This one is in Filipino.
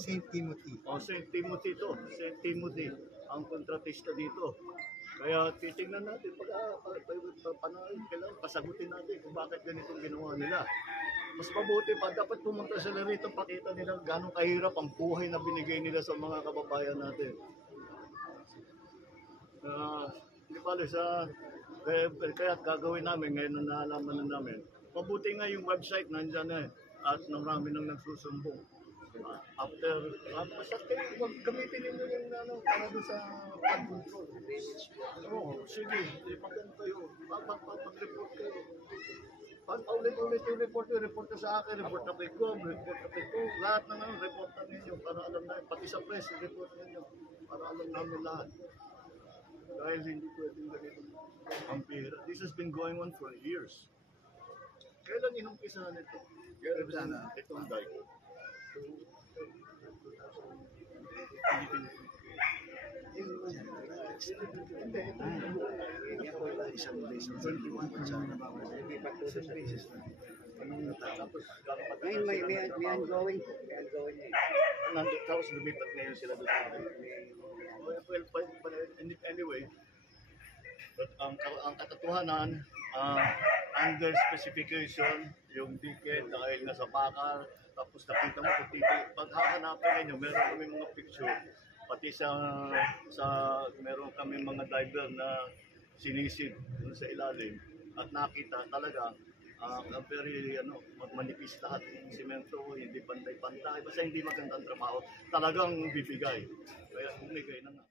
St. Timothy. St. Timothy to. St. Timothy ang kontratista dito. Kaya titingnan natin kailangan pasagutin natin kung bakit ganitong ginawa nila. Mas mabuti pa, dapat pumunta sila rito, pakita nila gano'ng kahirap ang buhay na binigay nila sa mga kababayan natin. Hindi pala kaya gagawin namin ngayon na naalaman na namin. Mabuti nga yung website nandyan na at marami nang nagsusumbong. After, basta gamitin ninyo yung para doon sa flood control. Oo, sige, ipagano kayo, mag-report kayo. Paulit-ulit yung report na sa akin, report na kay Gom, report na kay Gom, lahat na naman, report na ninyo para alam namin, pati sa press, report ninyo para alam namin lahat. Dahil hindi pwedeng ganito ang pera. This has been going on for years. Kailan inumpisa na nito? Itong dike. Isang beses. 21 beses na. Ngayon may ongoing. Tapos lumipat ngayon sila doon. Well, anyway, but ang katotohanan, under specification, yung ticket dahil nasa bakal, tapos nakita mo kung pag hahanapin ninyo, meron kami mga picture, pati meron kami mga diver na sinisid dun sa ilalim, at nakita talaga, very manipis lahat ng simento, hindi pantay-pantay, basta hindi magandang trabaho, talagang bibigay. Kaya bumigay na nga.